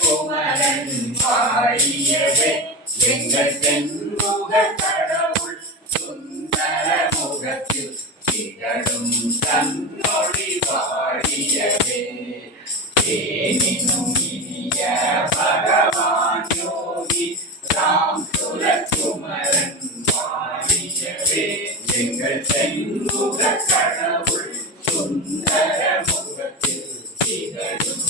குமரன் பாடியதே எங்கள் தென்முக கடவுள் சுந்தர முகத்தில் திகழும் தன்னொழி பாடியதே தேனினும் இனிய பகவான் யோகி ராம் குமரன் பாடியதே எங்கள் தென்முக கடவுள் சுந்தர முகத்தில் திகழும்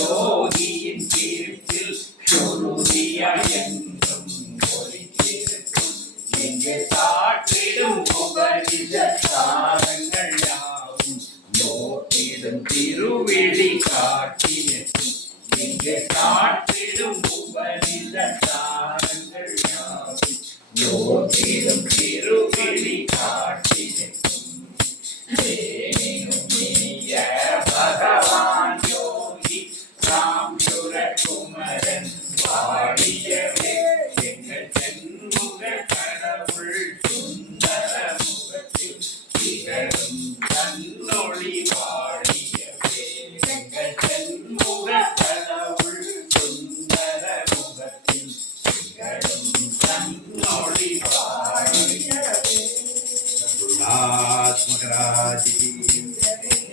ஜோதியின் தீர்ப்பில் ஜோதியா என்றும் ஒளி தீர்க்கும் எங்கே தான் मगराज की